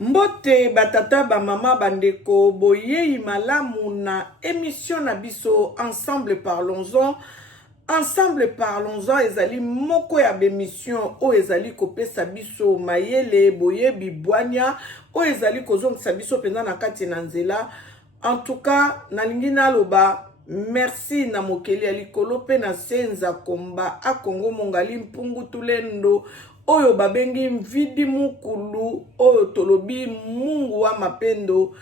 Mbote batata ba mama bandeko boye malamu na émission na biso ensemble parlons-en. Ensemble parlons-en ezali moko ya bémission o ezali kopesa biso mayele boye bibwanya o ezali kozongisa biso penza na kati na nzela. En tout cas nalingi naloba merci na mokeli ya likolo pe na senza komba a Kongo mongali mpungu tulendo oyo babengi mvidi mukulu oyo tolobi mungu wa mapendo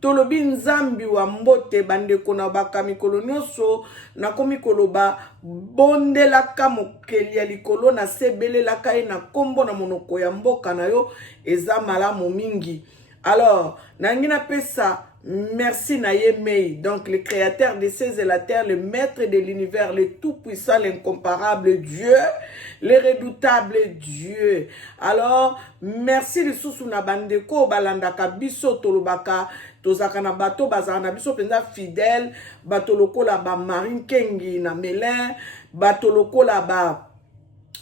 tolobi nzambi wa mbote bandeko na bakamikolo nyonso nakomi koloba bondelaka mokeli ya likolo na sebelelaka ye na kombo na monoko ya mboka na yo eza malamu mingi. Alors nangi napesa merci na Yemei, donc le créateur des cieux et la terre, le maître de l'univers, le tout-puissant, l'incomparable Dieu, le redoutable Dieu. Alors, merci les sous na bandeko balandaka biso tolobaka tozaka na bato bazaka na biso penza fidèle bato lokola ba Marine Kengi na Melin, bato lokola ba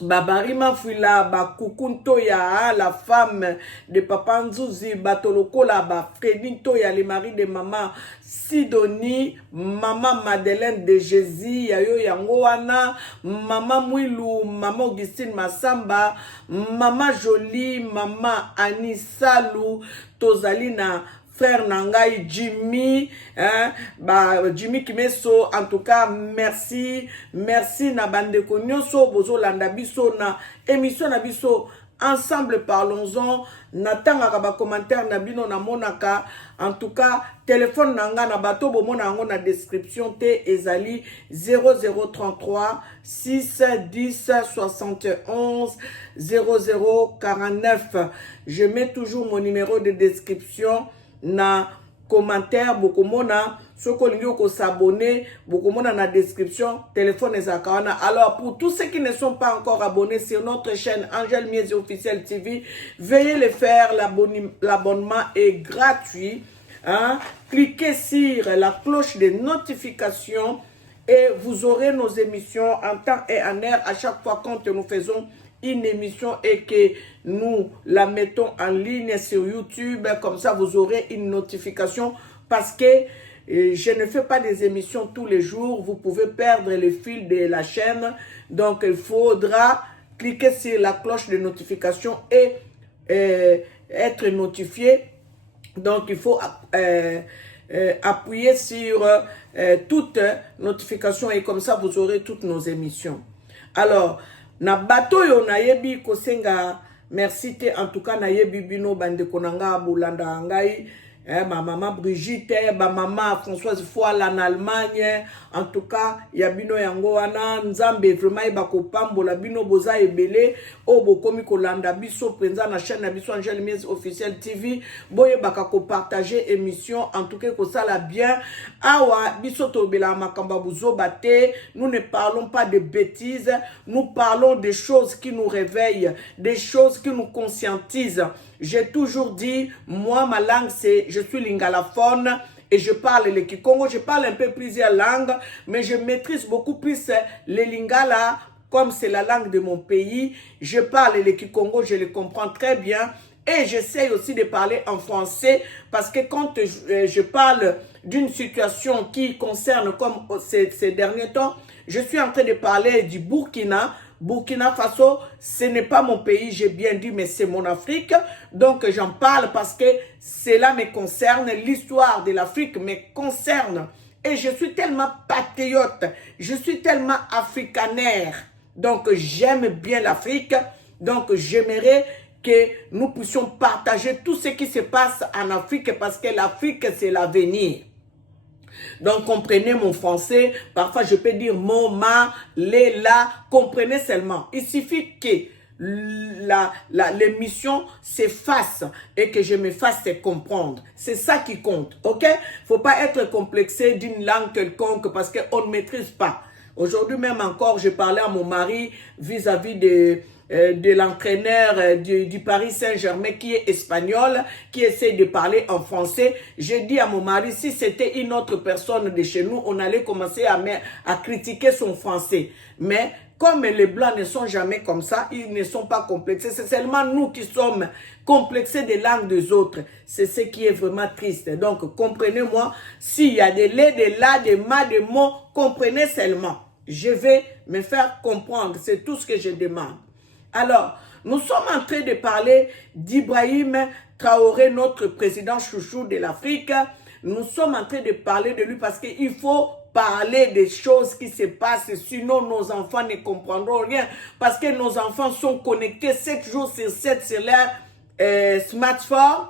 Barima Fula, ba Kukunto ya la femme de Papa Nzuzi, Batoloko la ba Fredinto ya le mari de maman Sidonie, maman Madeleine de Jésus, yayo yangoana, maman Mouilou, maman Augustine Massamba, maman Jolie, maman Anisalou, Tozalina, frère Nangai Jimmy, Jimmy Kimeso, en tout cas, merci na bandeko nyonso bozo landa biso na émission na biso ensemble parlons-en natanga ba commentaire na bino na monaka. En tout cas, téléphone nanga na bato bomona yango na description te ezali 0033 610 71 0049. Je mets toujours mon numéro de description na commentaire bokomona soko lingi ko s'abonner bokomona na description téléphone ezakawana. Alors pour tous ceux qui ne sont pas encore abonnés sur notre chaîne Angel Miezi Officiel TV, veuillez le faire. L'abonnement est gratuit, hein? Cliquez sur la cloche de notification et vous aurez nos émissions en temps et en heure à chaque fois quand nous faisons une émission et que nous la mettons en ligne sur YouTube. Comme ça, vous aurez une notification parce que je ne fais pas des émissions tous les jours. Vous pouvez perdre le fil de la chaîne. Donc, il faudra cliquer sur la cloche de notification et être notifié. Donc, il faut appuyer sur toute notification et comme ça, vous aurez toutes nos émissions. Alors, na bato yo na yebi kosenga merci te en tout cas na yebi bino bande konanga bolanda ngai ma maman Brigitte, ma maman Françoise Foala en Allemagne. En tout cas, ya bino yango wana nzambe vraiment bako pambola bino boza ebele o bokomi kolanda biso penza na chaîne na biso Angel Miezi Officiel TV boye baka ko partager émission en tout cas ko sala bien awa biso tobela makamba buzo bate. Nous ne parlons pas de bêtises, nous parlons des choses qui nous réveillent, des choses qui nous conscientisent. J'ai toujours dit, moi, ma langue, c'est, je suis lingalaphone et je parle le Kikongo. Je parle un peu plusieurs langues, mais je maîtrise beaucoup plus le lingala, comme c'est la langue de mon pays. Je parle le Kikongo, je le comprends très bien. Et j'essaie aussi de parler en français parce que quand je parle d'une situation qui concerne, comme ces derniers temps, je suis en train de parler du Burkina. Burkina Faso, ce n'est pas mon pays, j'ai bien dit, mais c'est mon Afrique. Donc j'en parle parce que cela me concerne, l'histoire de l'Afrique me concerne. Et je suis tellement patriote, je suis tellement africanaire. Donc j'aime bien l'Afrique, donc j'aimerais que nous puissions partager tout ce qui se passe en Afrique parce que l'Afrique, c'est l'avenir. Donc, comprenez mon français. Parfois, je peux dire mon, ma, les, la. Comprenez seulement. Il suffit que l'émission s'efface et que je me fasse comprendre. C'est ça qui compte. OK? Faut pas être complexé d'une langue quelconque parce qu'on ne maîtrise pas. Aujourd'hui même encore, je parlais à mon mari vis-à-vis de l'entraîneur du Paris Saint-Germain qui est espagnol, qui essaie de parler en français. J'ai dit à mon mari, si c'était une autre personne de chez nous, on allait commencer à critiquer son français. Mais Comme les Blancs ne sont jamais comme ça, ils ne sont pas complexés. C'est seulement nous qui sommes complexés des langues des autres. C'est ce qui est vraiment triste. Donc, comprenez-moi, s'il y a des les, des là, des ma, des mots, comprenez seulement. Je vais me faire comprendre. C'est tout ce que je demande. Alors, nous sommes en train de parler d'Ibrahim Traoré, notre président chouchou de l'Afrique. Nous sommes en train de parler de lui parce qu'il faut parler des choses qui se passent, sinon nos enfants ne comprendront rien, parce que nos enfants sont connectés 7 jours sur 7 sur leur smartphone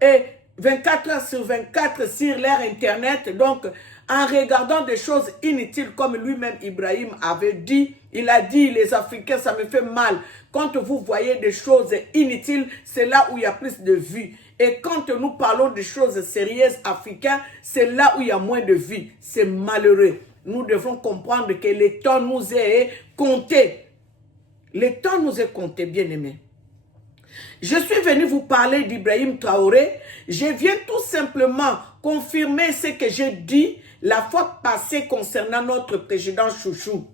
et 24 heures sur 24 sur leur internet. Donc, en regardant des choses inutiles, comme lui-même Ibrahim avait dit, il a dit, les Africains, ça me fait mal. Quand vous voyez des choses inutiles, c'est là où il y a plus de vues. Et quand nous parlons de choses sérieuses africaines, c'est là où il y a moins de vues. C'est malheureux. Nous devons comprendre que le temps nous est compté. Le temps nous est compté, bien-aimés. Je suis venu vous parler d'Ibrahim Traoré. Je viens tout simplement confirmer ce que j'ai dit la fois passée concernant notre président chouchou.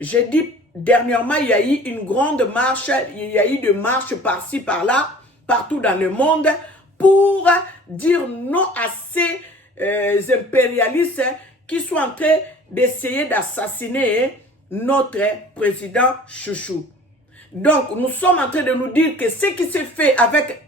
J'ai dit dernièrement, il y a eu une grande marche, il y a eu des marches par-ci, par-là, partout dans le monde, pour dire non à ces impérialistes qui sont en train d'essayer d'assassiner notre président chouchou. Donc, nous sommes en train de nous dire que ce qui s'est fait avec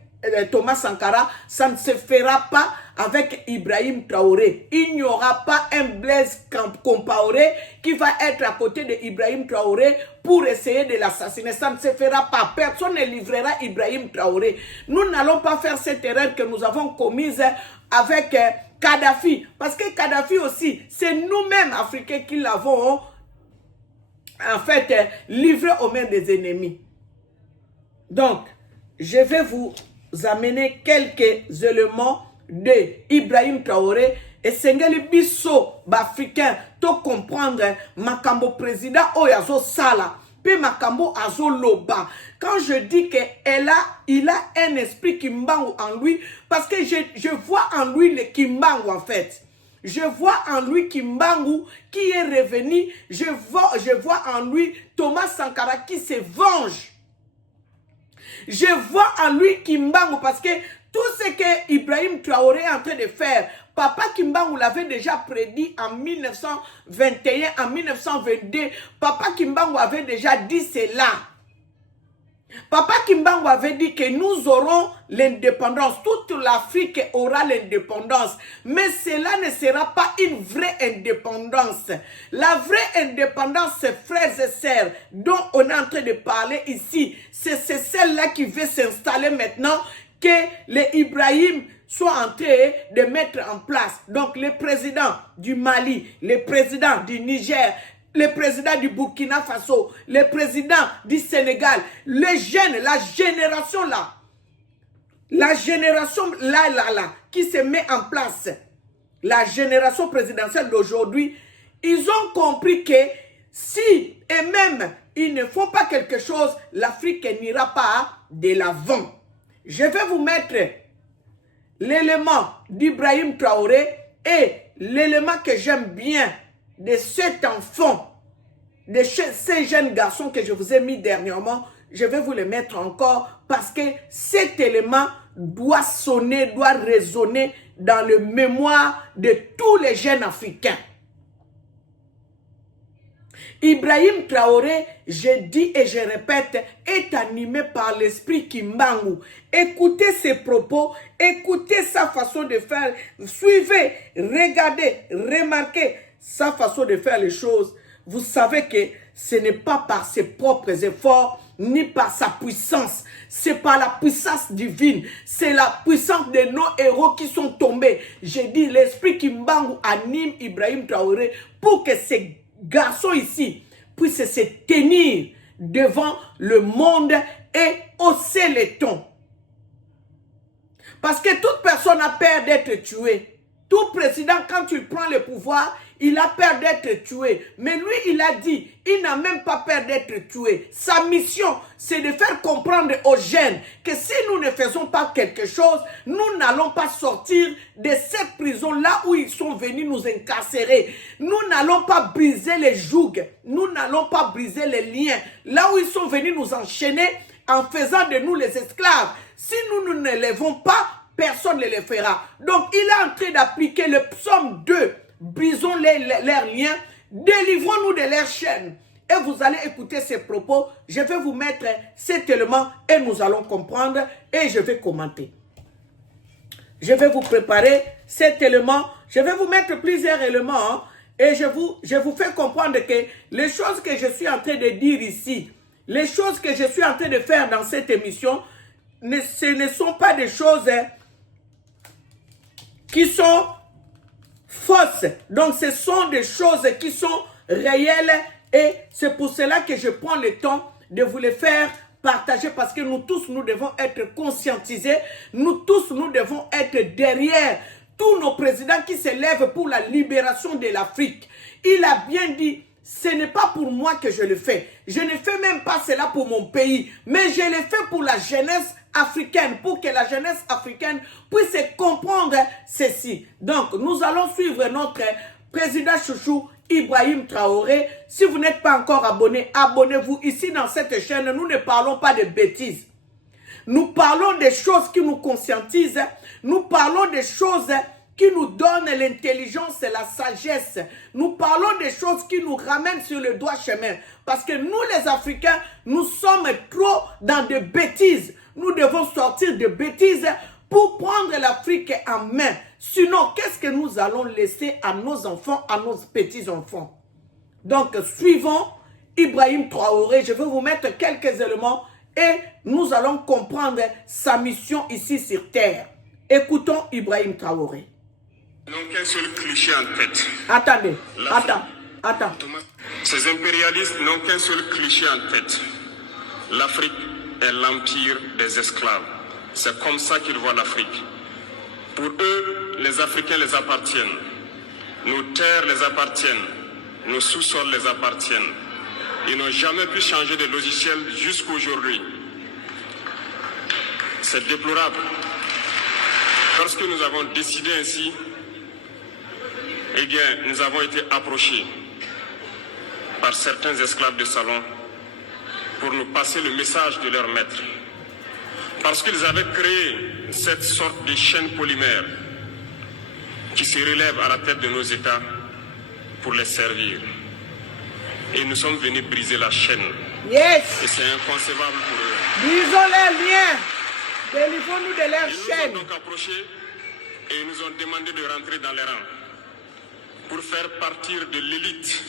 Thomas Sankara, ça ne se fera pas avec Ibrahim Traoré. Il n'y aura pas un Blaise Compaoré qui va être à côté de Ibrahim Traoré pour essayer de l'assassiner. Ça ne se fera pas. Personne ne livrera Ibrahim Traoré. Nous n'allons pas faire cette erreur que nous avons commise avec Kadhafi. Parce que Kadhafi aussi, c'est nous-mêmes, Africains, qui l'avons en fait livré aux mains des ennemis. Donc, je vais vous amener quelques éléments de Ibrahim Traoré et Sengeli Bisso Africain to comprendre Makambo président Oyazo Sala pe Makambo Azo Loba. Quand je dis il a un esprit Kimbangu en lui, parce que je vois en lui le Kimbangu en fait. Je vois en lui Kimbangu qui est revenu. Je vois en lui Thomas Sankara qui se venge. Je vois en lui Kimbangu parce que tout ce que Ibrahim Traoré est en train de faire, Papa Kimbangu l'avait déjà prédit en 1921, en 1922. Papa Kimbangu avait déjà dit cela. Papa Kimbangu avait dit que nous aurons l'indépendance. Toute l'Afrique aura l'indépendance. Mais cela ne sera pas une vraie indépendance. La vraie indépendance, frères et sœurs, dont on est en train de parler ici, c'est celle-là qui veut s'installer maintenant, que les Ibrahim soient en train de mettre en place. Donc, le président du Mali, le président du Niger, le président du Burkina Faso, le président du Sénégal, les jeunes, la génération là, qui se met en place, la génération présidentielle d'aujourd'hui, ils ont compris que si, et même, ils ne font pas quelque chose, l'Afrique n'ira pas de l'avant. Je vais vous mettre l'élément d'Ibrahim Traoré et l'élément que j'aime bien de cet enfant, de ces jeunes garçons que je vous ai mis dernièrement. Je vais vous le mettre encore parce que cet élément doit sonner, doit résonner dans le mémoire de tous les jeunes africains. Ibrahim Traoré, je dis et je répète, est animé par l'esprit Kimbangu. Écoutez ses propos, écoutez sa façon de faire, suivez, regardez, remarquez sa façon de faire les choses. Vous savez que ce n'est pas par ses propres efforts, ni par sa puissance. C'est par la puissance divine. C'est la puissance de nos héros qui sont tombés. J'ai dit, l'esprit Kimbangu anime Ibrahim Traoré pour que ces garçons ici puissent se tenir devant le monde et hausser les tons. Parce que toute personne a peur d'être tuée. Tout président, quand il prend le pouvoir, il a peur d'être tué. Mais lui, il a dit, il n'a même pas peur d'être tué. Sa mission, c'est de faire comprendre aux jeunes que si nous ne faisons pas quelque chose, nous n'allons pas sortir de cette prison là où ils sont venus nous incarcérer. Nous n'allons pas briser les jougs. Nous n'allons pas briser les liens. Là où ils sont venus nous enchaîner en faisant de nous les esclaves. Si nous ne lèvons pas, personne ne le fera. Donc, il est en train d'appliquer le psaume 2. Brisons leurs liens, délivrons-nous de leurs chaînes. Et vous allez écouter ces propos. Je vais vous mettre cet élément et nous allons comprendre et je vais commenter. Je vais vous préparer cet élément. Je vais vous mettre plusieurs éléments hein, et je vous fais comprendre que les choses que je suis en train de dire ici, les choses que je suis en train de faire dans cette émission, ce ne sont pas des choses qui sont fausses. Donc, ce sont des choses qui sont réelles et c'est pour cela que je prends le temps de vous les faire partager parce que nous tous, nous devons être conscientisés. Nous tous, nous devons être derrière tous nos présidents qui se lèvent pour la libération de l'Afrique. Il a bien dit, ce n'est pas pour moi que je le fais. Je ne fais même pas cela pour mon pays, mais je le fais pour la jeunesse africaine, pour que la jeunesse africaine puisse comprendre ceci. Donc, nous allons suivre notre président chouchou, Ibrahim Traoré. Si vous n'êtes pas encore abonné, abonnez-vous. Ici, dans cette chaîne, nous ne parlons pas de bêtises. Nous parlons des choses qui nous conscientisent. Nous parlons des choses qui nous donnent l'intelligence et la sagesse. Nous parlons des choses qui nous ramènent sur le droit chemin. Parce que nous, les Africains, nous sommes trop dans des bêtises. Nous devons sortir de bêtises pour prendre l'Afrique en main. Sinon, qu'est-ce que nous allons laisser à nos enfants, à nos petits-enfants? Donc, suivons Ibrahim Traoré. Je vais vous mettre quelques éléments et nous allons comprendre sa mission ici sur Terre. Écoutons Ibrahim Traoré. Ils n'ont qu'un seul cliché en tête. Attendez, attends. Ces impérialistes n'ont qu'un seul cliché en tête. L'Afrique est l'empire des esclaves. C'est comme ça qu'ils voient l'Afrique. Pour eux, les Africains les appartiennent. Nos terres les appartiennent. Nos sous-sols les appartiennent. Ils n'ont jamais pu changer de logiciel jusqu'à aujourd'hui. C'est déplorable. Lorsque nous avons décidé ainsi, eh bien, nous avons été approchés par certains esclaves de salon pour nous passer le message de leur maître. Parce qu'ils avaient créé cette sorte de chaîne polymère qui se relève à la tête de nos États pour les servir. Et nous sommes venus briser la chaîne. Yes. Et c'est inconcevable pour eux. Brisons les liens. Délivrons-nous de leur chaîne. Ils nous ont donc approchés et ils nous ont demandé de rentrer dans les rangs pour faire partir de l'élite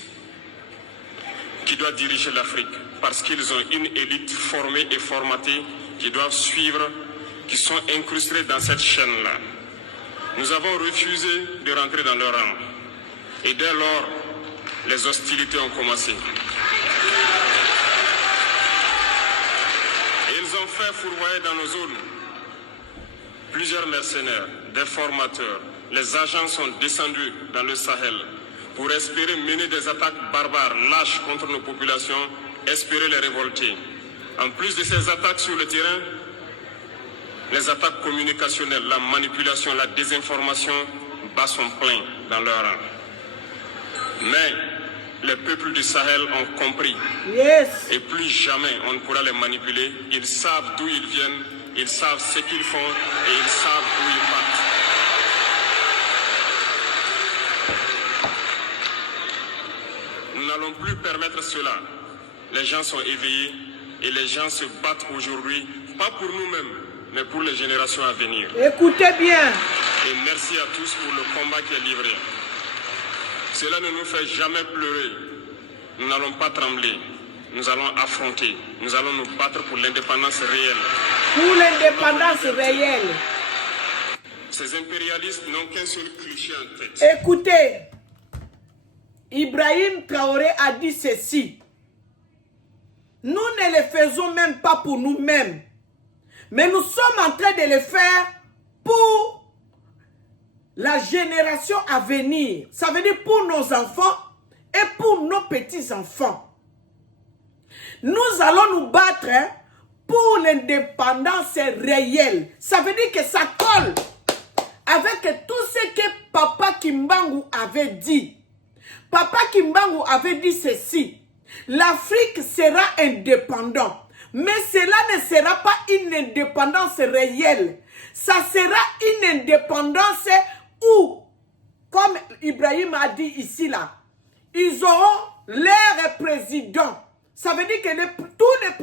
qui doit diriger l'Afrique. Parce qu'ils ont une élite formée et formatée qui doivent suivre, qui sont incrustés dans cette chaîne-là. Nous avons refusé de rentrer dans leur rang. Et dès lors, les hostilités ont commencé. Et ils ont fait fourvoyer dans nos zones plusieurs mercenaires, des formateurs. Les agents sont descendus dans le Sahel pour espérer mener des attaques barbares, lâches contre nos populations, espérer les révolter. En plus de ces attaques sur le terrain, les attaques communicationnelles, la manipulation, la désinformation bat son plein dans leur rang. Mais les peuples du Sahel ont compris. Yes. Et plus jamais on ne pourra les manipuler. Ils savent d'où ils viennent, ils savent ce qu'ils font et ils savent où ils partent. Nous n'allons plus permettre cela. Les gens sont éveillés et les gens se battent aujourd'hui, pas pour nous-mêmes, mais pour les générations à venir. Écoutez bien. Et merci à tous pour le combat qui est livré. Cela ne nous fait jamais pleurer. Nous n'allons pas trembler. Nous allons affronter. Nous allons nous battre pour l'indépendance réelle. Pour l'indépendance réelle. Ces impérialistes n'ont qu'un seul cliché en tête. Écoutez, Ibrahim Traoré a dit ceci. Nous ne le faisons même pas pour nous-mêmes. Mais nous sommes en train de le faire pour la génération à venir. Ça veut dire pour nos enfants et pour nos petits-enfants. Nous allons nous battre pour l'indépendance réelle. Ça veut dire que ça colle avec tout ce que Papa Kimbangu avait dit. Papa Kimbangu avait dit ceci. L'Afrique sera indépendante. Mais cela ne sera pas une indépendance réelle. Ça sera une indépendance où, comme Ibrahim a dit ici là, ils auront leur président. Ça veut dire que tous les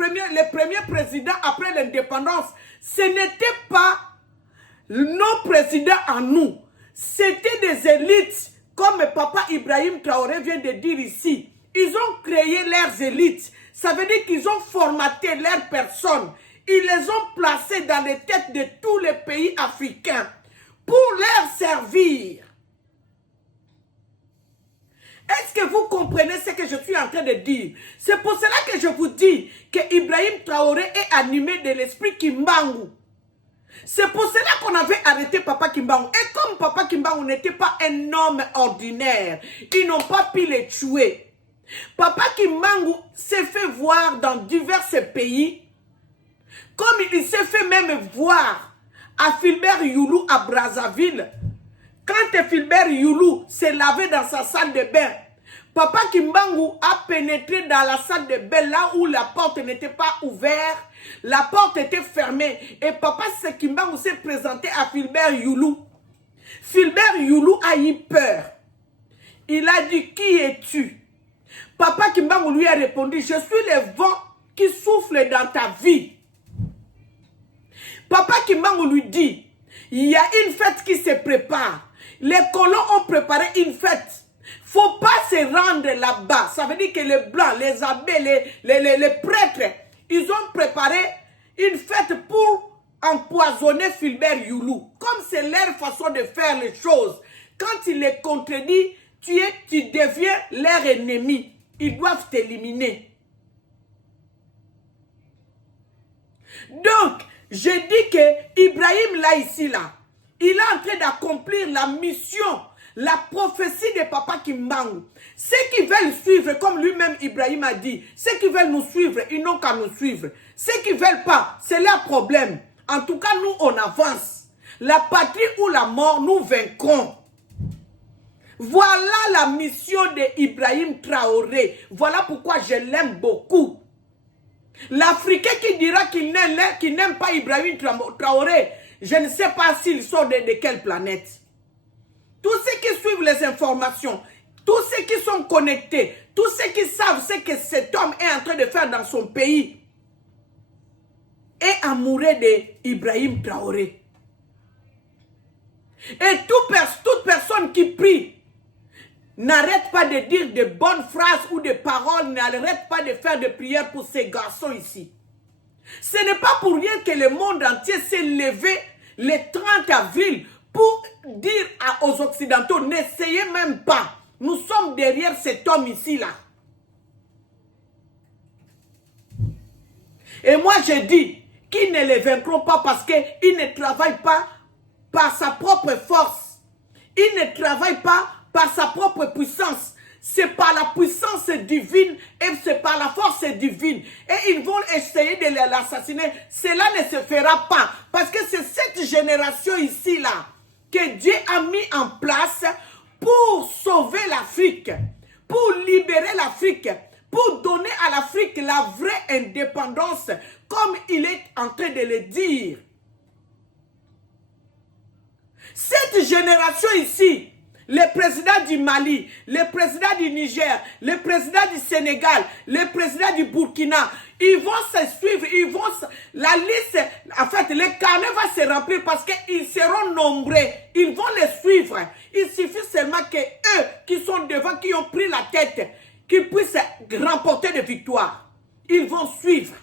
premiers présidents après l'indépendance, ce n'était pas nos présidents à nous. C'était des élites, comme Papa Ibrahim Traoré vient de dire ici. Ils ont créé leurs élites. Ça veut dire qu'ils ont formaté leurs personnes. Ils les ont placées dans les têtes de tous les pays africains pour leur servir. Est-ce que vous comprenez ce que je suis en train de dire? C'est pour cela que je vous dis que Ibrahim Traoré est animé de l'esprit Kimbangu. C'est pour cela qu'on avait arrêté Papa Kimbangu. Et comme Papa Kimbangu n'était pas un homme ordinaire, ils n'ont pas pu le tuer. Papa Kimbangu s'est fait voir dans divers pays, comme il s'est fait même voir à Filbert Youlou à Brazzaville. Quand Filbert Youlou s'est lavé dans sa salle de bain, Papa Kimbangu a pénétré dans la salle de bain là où la porte n'était pas ouverte, la porte était fermée. Et Papa Kimbangu s'est présenté à Filbert Youlou. Filbert Youlou a eu peur. Il a dit, qui es-tu? Papa Kimbangu lui a répondu, je suis le vent qui souffle dans ta vie. Papa Kimbangu lui dit, il y a une fête qui se prépare. Les colons ont préparé une fête. Faut pas se rendre là-bas. Ça veut dire que les blancs, les abbés, les prêtres, ils ont préparé une fête pour empoisonner Filbert Youlou. Comme c'est leur façon de faire les choses. Quand il les contredit, tu deviens leur ennemi. Ils doivent t'éliminer. Donc, je dis que Ibrahim là, ici, là, il est en train d'accomplir la mission, la prophétie de Papa Kimbangu. Ceux qui veulent suivre, comme lui-même Ibrahim a dit, ceux qui veulent nous suivre, ils n'ont qu'à nous suivre. Ceux qui ne veulent pas, c'est leur problème. En tout cas, nous, on avance. La patrie ou la mort, nous vaincrons. Voilà la mission d'Ibrahim Traoré. Voilà pourquoi je l'aime beaucoup. L'Africain qui dira qu'il n'aime pas Ibrahim Traoré, je ne sais pas s'il sort de quelle planète. Tous ceux qui suivent les informations, tous ceux qui sont connectés, tous ceux qui savent ce que cet homme est en train de faire dans son pays, est amoureux d'Ibrahim Traoré. Et toute personne qui prie, n'arrête pas de dire de bonnes phrases ou de paroles, n'arrête pas de faire de prières pour ces garçons ici. Ce n'est pas pour rien que le monde entier s'est levé le 30 avril pour dire aux Occidentaux, n'essayez même pas. Nous sommes derrière cet homme ici-là. Et moi je dis qu'ils ne les vaincront pas parce qu'ils ne travaillent pas par sa propre force. Ils ne travaillent pas par sa propre puissance. C'est par la puissance divine et c'est par la force divine. Et ils vont essayer de l'assassiner. Cela ne se fera pas. Parce que c'est cette génération ici-là que Dieu a mis en place pour sauver l'Afrique, pour libérer l'Afrique, pour donner à l'Afrique la vraie indépendance, comme il est en train de le dire. Cette génération ici, le président du Mali, le président du Niger, le président du Sénégal, le président du Burkina, ils vont se suivre, la liste, en fait, le carnet va se remplir parce qu'ils seront nombreux, ils vont les suivre. Il suffit seulement que eux qui sont devant, qui ont pris la tête, qui puissent remporter des victoires. Ils vont suivre.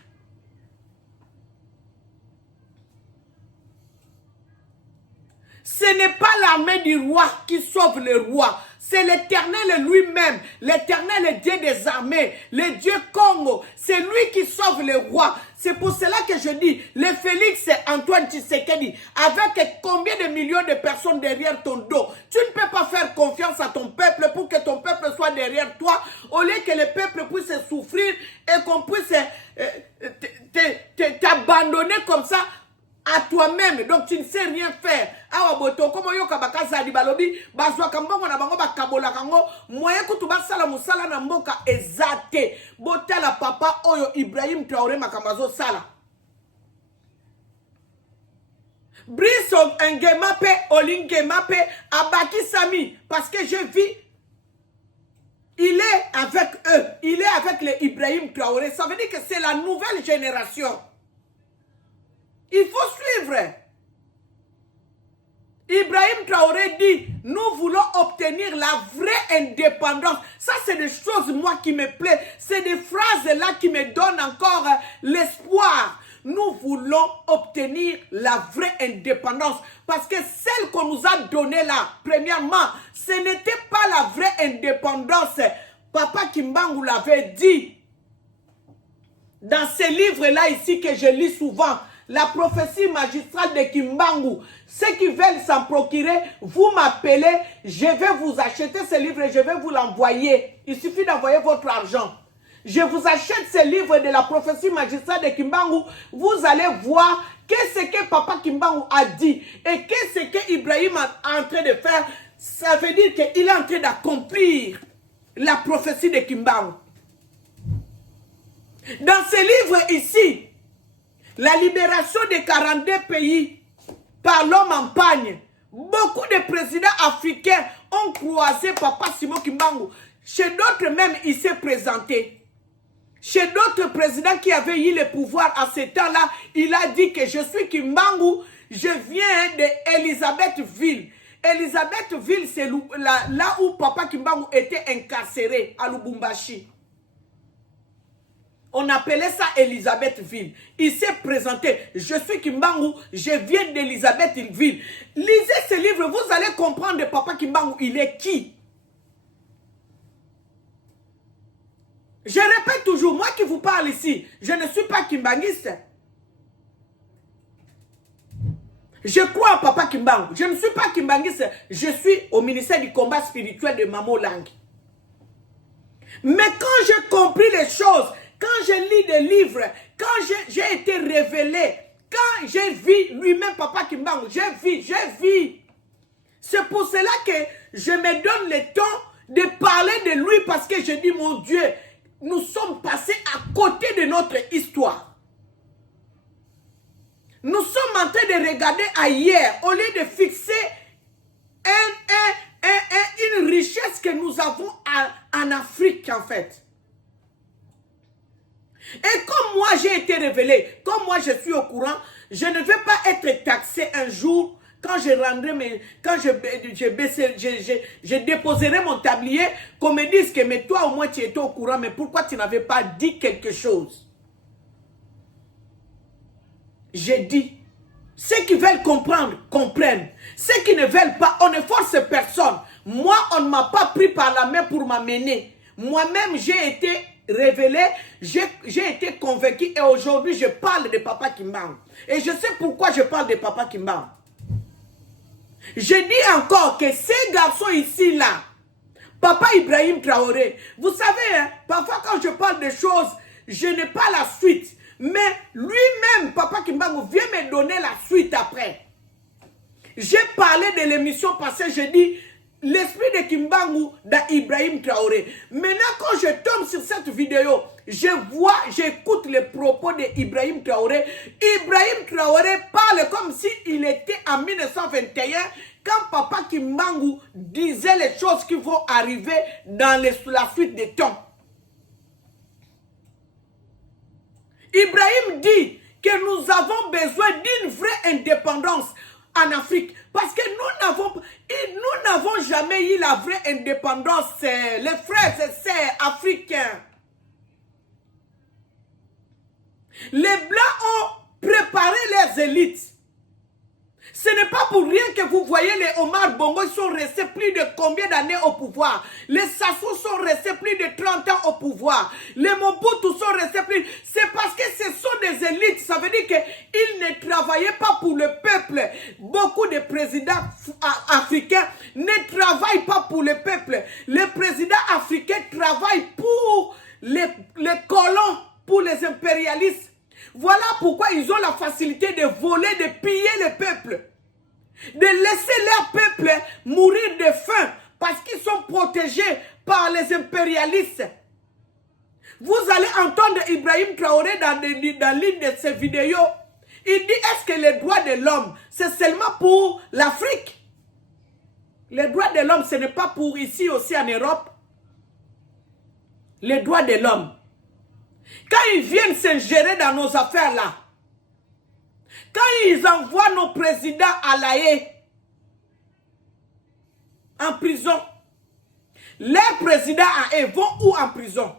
Ce n'est pas l'armée du roi qui sauve le roi. c'est l'Éternel lui-même. L'Éternel est Dieu des armées, le Dieu Congo. C'est lui qui sauve les rois. C'est pour cela que je dis, le Félix Antoine Tshisekedi, avec combien de millions de personnes derrière ton dos, tu ne peux pas faire confiance à ton peuple pour que ton peuple soit derrière toi, au lieu que le peuple puisse souffrir et qu'on puisse t'abandonner comme ça à toi-même. Donc tu ne sais rien faire. Awa boto comme yo kabaka zadi balobi bazwa kambongo na bango bakabola kango moyen kutu basala musala na mboka ezate botala papa oyo Ibrahim Traoré makambazo sala Brice Ngemape Olingemape Abaki Sami parce que je vis. Il est avec eux, il est avec les Ibrahim Traoré. Ça veut dire que c'est la nouvelle génération. Il faut suivre. Ibrahim Traoré dit, nous voulons obtenir la vraie indépendance. Ça, c'est des choses, moi, qui me plaisent. C'est des phrases-là qui me donnent encore l'espoir. Nous voulons obtenir la vraie indépendance. Parce que celle qu'on nous a donnée là, premièrement, ce n'était pas la vraie indépendance. Papa Kimbangu l'avait dit. Dans ces livres-là ici que je lis souvent, la prophétie magistrale de Kimbangu, ceux qui veulent s'en procurer, vous m'appelez, je vais vous acheter ce livre et je vais vous l'envoyer. Il suffit d'envoyer votre argent. Je vous achète ce livre de la prophétie magistrale de Kimbangu, vous allez voir qu'est-ce que Papa Kimbangu a dit et qu'est-ce que Ibrahim est en train de faire. Ça veut dire qu'il est en train d'accomplir la prophétie de Kimbangu. Dans ce livre ici, la libération des 42 pays par l'homme en pagne. Beaucoup de présidents africains ont croisé Papa Simon Kimbangu. Chez d'autres même, il s'est présenté. Chez d'autres présidents qui avaient eu le pouvoir à ce temps-là, il a dit que je suis Kimbangu, je viens d'Elisabethville. Elisabethville, c'est là où Papa Kimbangu était incarcéré, à Lubumbashi. On appelait ça Elisabethville. Il s'est présenté. Je suis Kimbangu, je viens d'Elisabethville. Lisez ce livre, vous allez comprendre de Papa Kimbangu, il est qui. Je répète toujours, moi qui vous parle ici, je ne suis pas kimbanguiste. Je crois en Papa Kimbangu. Je ne suis pas kimbanguiste. Je suis au ministère du combat spirituel de Mamo Lang. Mais quand j'ai compris les choses, quand je lis des livres, quand j'ai été révélé, quand j'ai vu lui-même Papa Kimbangu, j'ai vu. C'est pour cela que je me donne le temps de parler de lui parce que je dis, mon Dieu, nous sommes passés à côté de notre histoire. Nous sommes en train de regarder ailleurs au lieu de fixer une richesse que nous avons en Afrique en fait. Et comme moi j'ai été révélé, comme moi je suis au courant, je ne vais pas être taxé un jour quand je rendrai je déposerai mon tablier, qu'on me dise que mais toi au moins tu étais au courant, mais pourquoi tu n'avais pas dit quelque chose? J'ai dit, ceux qui veulent comprendre, comprennent. Ceux qui ne veulent pas, on ne force personne. Moi, on ne m'a pas pris par la main pour m'amener. Moi-même, j'ai été révélé, j'ai été convaincu et aujourd'hui, je parle de Papa Kimbangu. Et je sais pourquoi je parle de Papa Kimbangu. Je dis encore que ces garçons ici-là, Papa Ibrahim Traoré, vous savez, hein, parfois quand je parle de choses, je n'ai pas la suite. Mais lui-même, Papa Kimbangu, vient me donner la suite après. J'ai parlé de l'émission passée, je dis l'esprit de Kimbangu d'Ibrahim Traoré. Maintenant, quand je tombe sur cette vidéo, je vois, j'écoute les propos d'Ibrahim Traoré. Ibrahim Traoré parle comme s'il était en 1921, quand Papa Kimbangu disait les choses qui vont arriver dans la suite des temps. Ibrahim dit que nous avons besoin d'une vraie indépendance en Afrique. Parce que nous n'avons jamais eu la vraie indépendance, les frères et sœurs africains. Les Blancs ont préparé leurs élites. Ce n'est pas pour rien que vous voyez les Omar Bongo sont restés plus de combien d'années au pouvoir. Les Sassou sont restés plus de 30 ans au pouvoir. Les Mobutu sont restés plus... C'est parce que ce sont des élites. Ça veut dire qu'ils ne travaillaient pas pour le peuple. Beaucoup de présidents africains ne travaillent pas pour le peuple. Les présidents africains travaillent pour les colons, pour les impérialistes. Voilà pourquoi ils ont la facilité de voler, de piller le peuple. De laisser leur peuple mourir de faim parce qu'ils sont protégés par les impérialistes. Vous allez entendre Ibrahim Traoré dans l'une de ses vidéos. Il dit, est-ce que les droits de l'homme, c'est seulement pour l'Afrique? Les droits de l'homme, ce n'est pas pour ici aussi en Europe. Les droits de l'homme. Quand ils viennent s'ingérer dans nos affaires là, quand ils envoient nos présidents à La Haye, en prison, les présidents à Haye vont où en prison?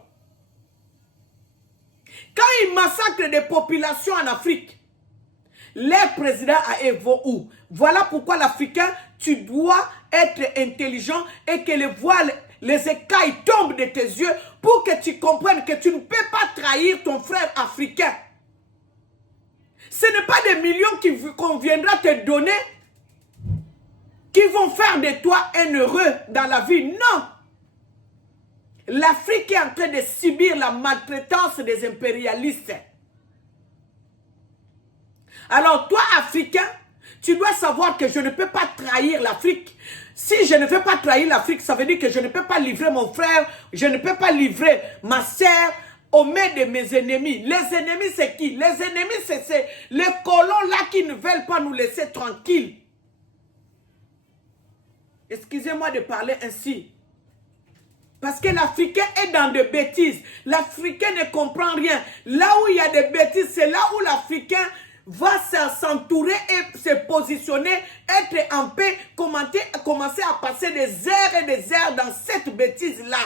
Quand ils massacrent des populations en Afrique, les présidents à Haye vont où? Voilà pourquoi l'Africain, tu dois être intelligent et que les voiles, les écailles tombent de tes yeux pour que tu comprennes que tu ne peux pas trahir ton frère africain. Ce n'est pas des millions qu'on viendra te donner qui vont faire de toi un heureux dans la vie. Non. L'Afrique est en train de subir la maltraitance des impérialistes. Alors toi, Africain, tu dois savoir que je ne peux pas trahir l'Afrique. Si je ne veux pas trahir l'Afrique, ça veut dire que je ne peux pas livrer mon frère, je ne peux pas livrer ma sœur aux mains de mes ennemis. Les ennemis, c'est qui? Les ennemis, c'est les colons là qui ne veulent pas nous laisser tranquilles. Excusez-moi de parler ainsi. Parce que l'Africain est dans des bêtises. L'Africain ne comprend rien. Là où il y a des bêtises, c'est là où l'Africain va s'entourer et se positionner, être en paix, commencer à passer des heures et des heures dans cette bêtise-là.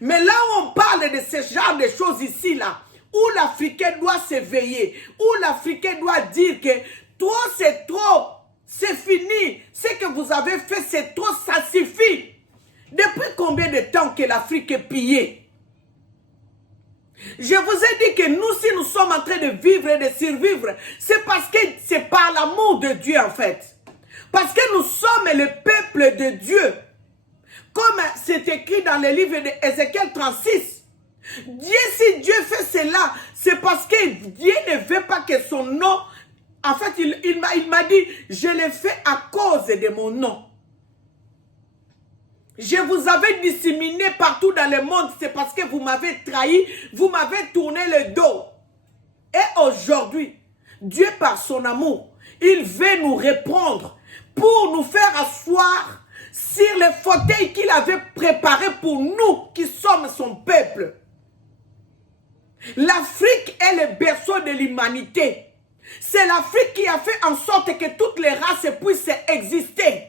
Mais là où on parle de ce genre de choses ici-là, où l'Africain doit s'éveiller, où l'Africain doit dire que trop c'est trop, c'est fini, ce que vous avez fait c'est trop, ça suffit. Depuis combien de temps que l'Afrique est pillée? Je vous ai dit que nous, si nous sommes en train de vivre et de survivre, c'est parce que c'est par l'amour de Dieu en fait. Parce que nous sommes le peuple de Dieu. Comme c'est écrit dans le livre d'Ézéchiel 36. Si Dieu fait cela, c'est parce que Dieu ne veut pas que son nom... En fait, il m'a dit, je l'ai fait à cause de mon nom. Je vous avais disséminé partout dans le monde, c'est parce que vous m'avez trahi, vous m'avez tourné le dos. Et aujourd'hui, Dieu par son amour, il veut nous reprendre pour nous faire asseoir sur le fauteuil qu'il avait préparé pour nous qui sommes son peuple. L'Afrique est le berceau de l'humanité. C'est l'Afrique qui a fait en sorte que toutes les races puissent exister.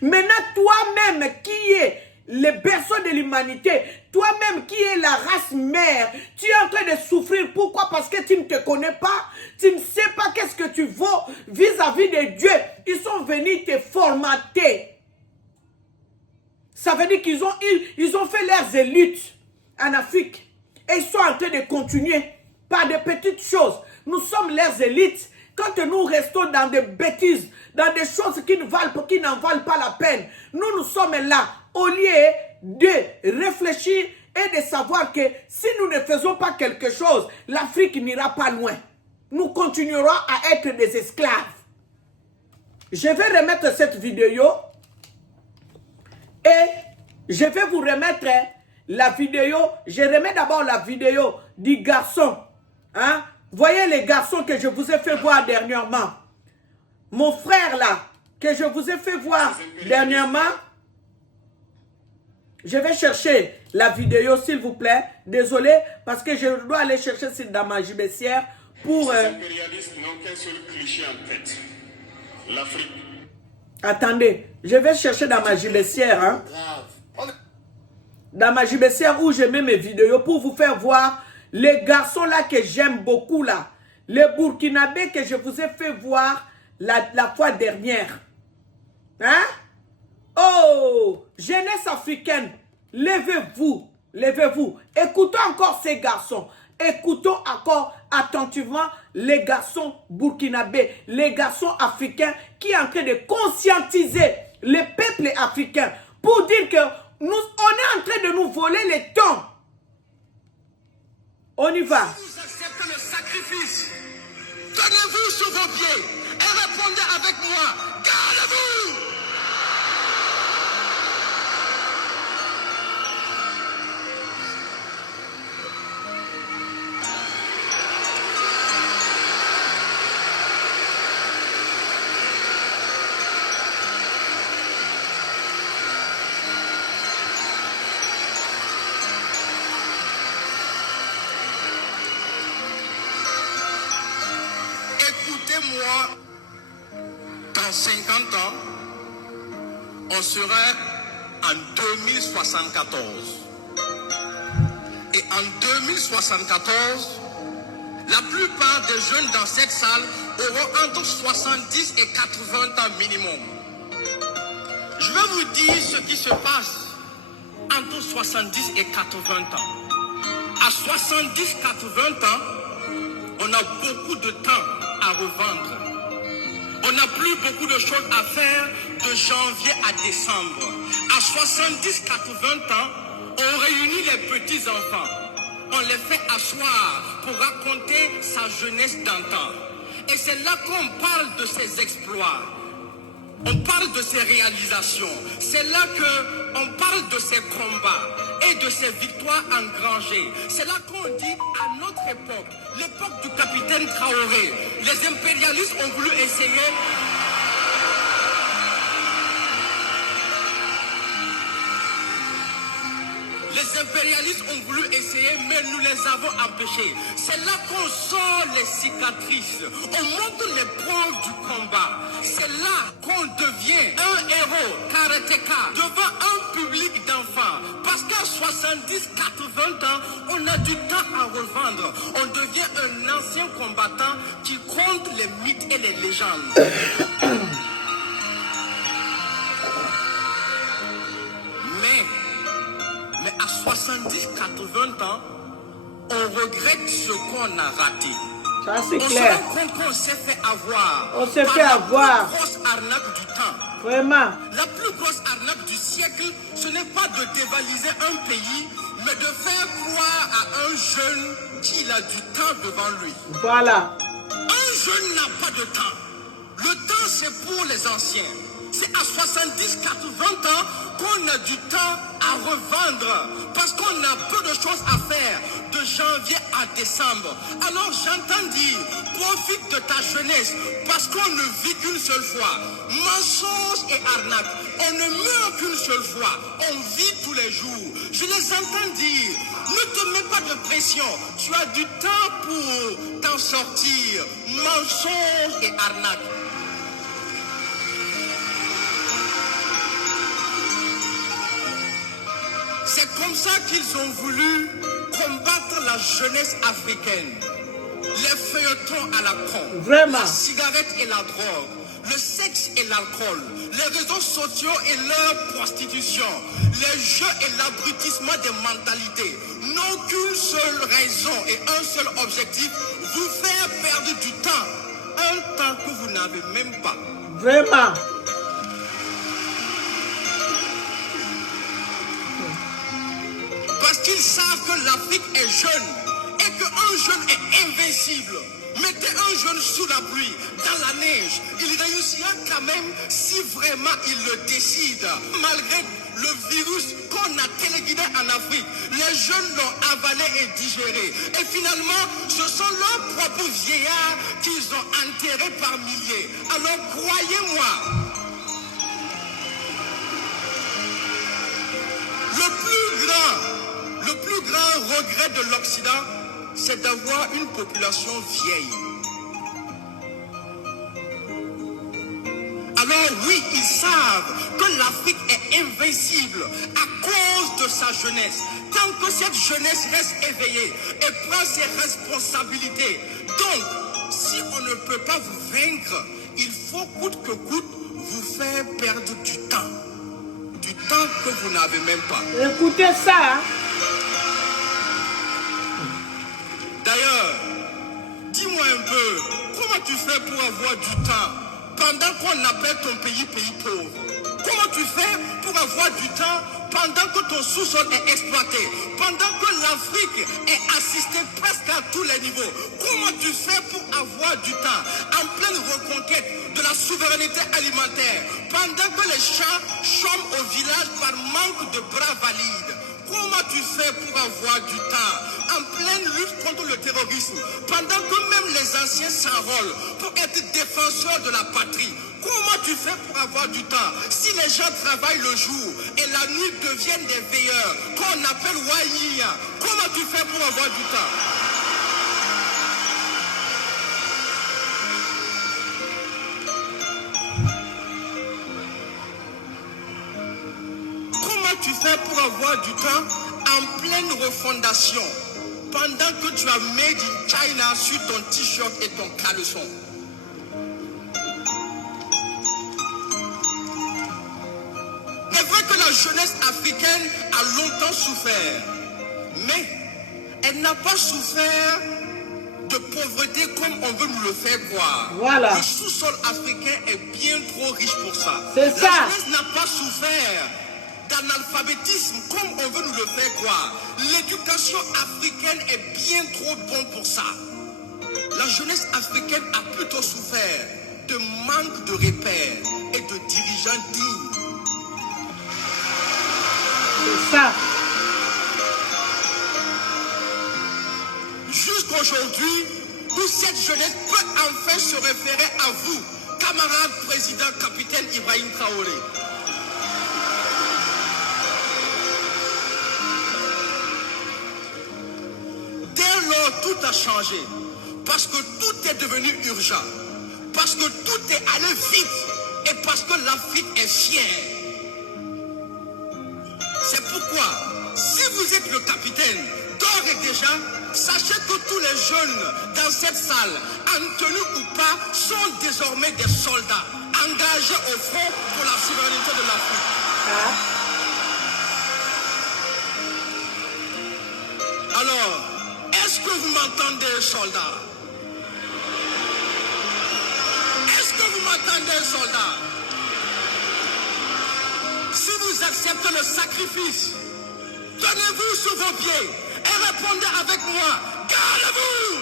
Maintenant, toi-même qui es le berceau de l'humanité, toi-même qui es la race mère, tu es en train de souffrir. Pourquoi? Parce que tu ne te connais pas, tu ne sais pas qu'est-ce que tu vaux vis-à-vis de Dieu. Ils sont venus te formater. Ça veut dire qu'ils ont fait leurs élites en Afrique. Et ils sont en train de continuer par des petites choses. Nous sommes leurs élites. Quand nous restons dans des bêtises, dans des choses qui n'en valent pas la peine, nous sommes là au lieu de réfléchir et de savoir que si nous ne faisons pas quelque chose, l'Afrique n'ira pas loin. Nous continuerons à être des esclaves. Je vais remettre cette vidéo et je vais vous remettre la vidéo. Je remets d'abord la vidéo du garçon. Hein? Voyez les garçons que je vous ai fait voir dernièrement. Mon frère là, que je vous ai fait voir dernièrement. Je vais chercher la vidéo s'il vous plaît. Désolé parce que je dois aller chercher dans ma gibecière pour... Les impérialistes n'ont qu'un seul cliché en tête. L'Afrique. Attendez, je vais chercher dans ma gibecière. Hein? Dans ma gibecière où je mets mes vidéos pour vous faire voir les garçons là que j'aime beaucoup là. Les Burkinabés que je vous ai fait voir la fois dernière. Hein? Oh, jeunesse africaine, levez-vous, levez-vous. Écoutons encore ces garçons. Écoutons encore attentivement les garçons burkinabés, les garçons africains qui sont en train de conscientiser les peuples africains pour dire que on est en train de nous voler les temps. On y va. Si vous acceptez le sacrifice, tenez-vous sur vos pieds et répondez avec moi, gardez-vous! Écoutez-moi, dans 50 ans, on serait en 2074. Et en 2074, la plupart des jeunes dans cette salle auront entre 70 et 80 ans minimum. Je vais vous dire ce qui se passe entre 70 et 80 ans. À 70-80 ans, on a beaucoup de temps à revendre. On n'a plus beaucoup de choses à faire de janvier à décembre. À 70-80 ans, on réunit les petits-enfants. On les fait asseoir pour raconter sa jeunesse d'antan. Et c'est là qu'on parle de ses exploits. On parle de ses réalisations. C'est là qu'on parle de ses combats et de ses victoires engrangées. C'est là qu'on dit à notre époque, l'époque du capitaine Traoré, les impérialistes ont voulu essayer... Les impérialistes ont voulu essayer, mais nous les avons empêchés. C'est là qu'on sort les cicatrices. On montre les preuves du combat. C'est là qu'on devient un héros karatéka devant un public d'enfants. Parce qu'à 70-80 ans, on a du temps à revendre. On devient un ancien combattant qui compte les mythes et les légendes. Mais à 70-80 ans, on regrette ce qu'on a raté. Ça, c'est On clair. se rend compte qu'on s'est fait avoir. On s'est par fait la avoir. plus grosse arnaque du temps. Vraiment. La plus grosse arnaque du siècle, ce n'est pas de dévaliser un pays, mais de faire croire à un jeune qu'il a du temps devant lui. Voilà. Un jeune n'a pas de temps. Le temps, c'est pour les anciens. C'est à 70-80 ans qu'on a du temps à revendre. Parce qu'on a peu de choses à faire de janvier à décembre. Alors j'entends dire, profite de ta jeunesse parce qu'on ne vit qu'une seule fois. Mensonge et arnaque. On ne meurt qu'une seule fois. On vit tous les jours. Je les entends dire, ne te mets pas de pression. Tu as du temps pour t'en sortir. Mensonge et arnaque. C'est comme ça qu'ils ont voulu combattre la jeunesse africaine. Les feuilletons à la con, Vraiment. la cigarette et la drogue, le sexe et l'alcool, les réseaux sociaux et leur prostitution, les jeux et l'abrutissement des mentalités n'ont qu'une seule raison et un seul objectif, vous faire perdre du temps, un temps que vous n'avez même pas. Vraiment. Parce qu'ils savent que l'Afrique est jeune et qu'un jeune est invincible. Mettez un jeune sous la pluie, dans la neige, il réussira quand même si vraiment il le décide. Malgré le virus qu'on a téléguidé en Afrique, les jeunes l'ont avalé et digéré. Et finalement, ce sont leurs propres vieillards qu'ils ont enterrés par milliers. Alors croyez-moi, le plus grand regret de l'Occident, c'est d'avoir une population vieille. Alors oui, ils savent que l'Afrique est invincible à cause de sa jeunesse. Tant que cette jeunesse reste éveillée et prend ses responsabilités. Donc, si on ne peut pas vous vaincre, il faut savais même pas. Écoutez ça. Hein? D'ailleurs, dis-moi un peu, comment tu fais pour avoir du temps pendant qu'on appelle ton pays pauvre? Comment tu fais pour avoir du temps pendant que ton sous-sol est exploité, pendant que l'Afrique est assistée presque à tous les niveaux? Comment tu fais pour avoir du temps en pleine reconquête de la souveraineté alimentaire, pendant que les champs chôment au village par manque de bras valides? Comment tu fais pour avoir du temps en pleine lutte contre le terrorisme, pendant que même les anciens s'enrôlent pour être défenseurs de la patrie? Comment tu fais pour avoir du temps si les gens travaillent le jour et la nuit deviennent des veilleurs qu'on appelle Waiya? Comment tu fais pour avoir du temps? Comment tu fais pour avoir du temps en pleine refondation pendant que tu as made in China sur ton t-shirt et ton caleçon? C'est vrai que la jeunesse africaine a longtemps souffert, mais elle n'a pas souffert de pauvreté comme on veut nous le faire croire. Voilà. Le sous-sol africain est bien trop riche pour ça. C'est ça. La jeunesse n'a pas souffert d'analphabétisme comme on veut nous le faire croire. L'éducation africaine est bien trop bonne pour ça. La jeunesse africaine a plutôt souffert de manque de repères et de dirigeants dignes. C'est ça. Jusqu'aujourd'hui, où cette jeunesse peut enfin se référer à vous, camarade président capitaine Ibrahim Traoré. Dès lors, tout a changé, parce que tout est devenu urgent, parce que tout est allé vite, et parce que l'Afrique est fière. C'est pourquoi, si vous êtes le capitaine, d'ores et déjà, sachez que tous les jeunes dans cette salle, en tenue ou pas, sont désormais des soldats engagés au front pour la souveraineté de l'Afrique. Alors, est-ce que vous m'entendez, soldats? Est-ce que vous m'entendez, soldats? Si vous acceptez le sacrifice, tenez-vous sur vos pieds et répondez avec moi, gardez-vous!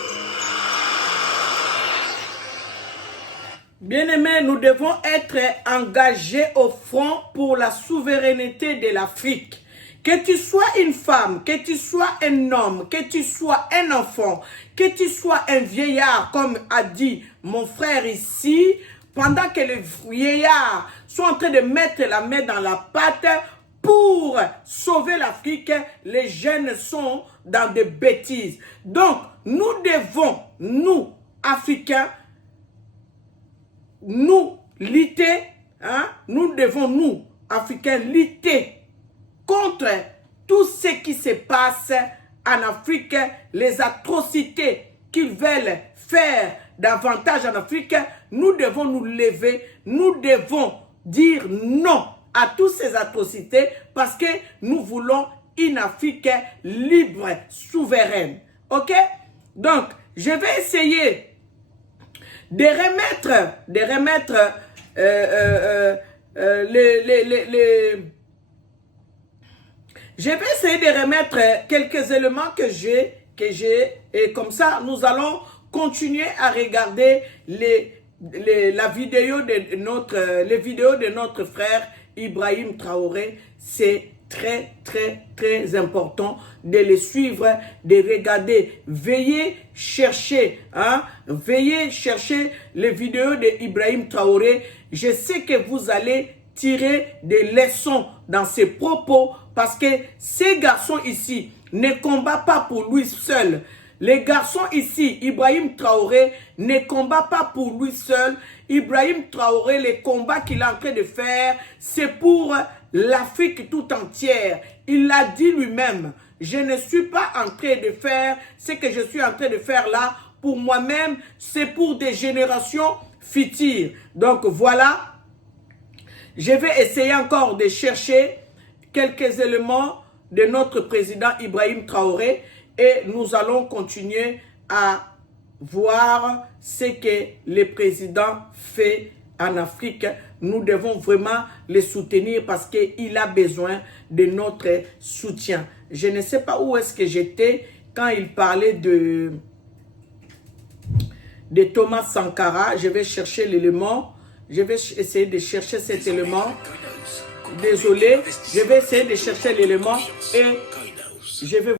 Bien-aimés, nous devons être engagés au front pour la souveraineté de l'Afrique. Que tu sois une femme, que tu sois un homme, que tu sois un enfant, que tu sois un vieillard, comme a dit mon frère ici, pendant que les vieillards sont en train de mettre la main dans la pâte pour sauver l'Afrique, les jeunes sont dans des bêtises. Donc, nous devons, nous, Africains, nous, lutter, hein, nous devons, nous, Africains, lutter contre tout ce qui se passe en Afrique, les atrocités qu'ils veulent faire davantage en Afrique. Nous devons nous lever, nous devons dire non à toutes ces atrocités parce que nous voulons une Afrique libre, souveraine. Ok? Donc, je vais essayer de remettre je vais essayer de remettre quelques éléments que j'ai et comme ça nous allons continuer à regarder les vidéos de notre frère Ibrahim Traoré. C'est très important de les suivre, de regarder. Veillez chercher les vidéos de Ibrahim Traoré. Je sais que vous allez tirer des leçons dans ses propos parce que ces garçons ici ne combattent pas pour lui seul. Les garçons ici, Ibrahim Traoré, ne combat pas pour lui seul. Ibrahim Traoré, les combats qu'il est en train de faire, c'est pour l'Afrique tout entière. Il l'a dit lui-même. Je ne suis pas en train de faire ce que je suis en train de faire là pour moi-même. C'est pour des générations futures. Donc voilà. Je vais essayer encore de chercher quelques éléments de notre président Ibrahim Traoré et nous allons continuer à voir ce que le président fait en Afrique. Nous devons vraiment le soutenir parce qu'il a besoin de notre soutien. Je ne sais pas où est-ce que j'étais quand il parlait de Thomas Sankara. Je vais chercher l'élément. Je vais essayer de chercher cet élément. Désolé, je vais essayer de chercher l'élément et je vais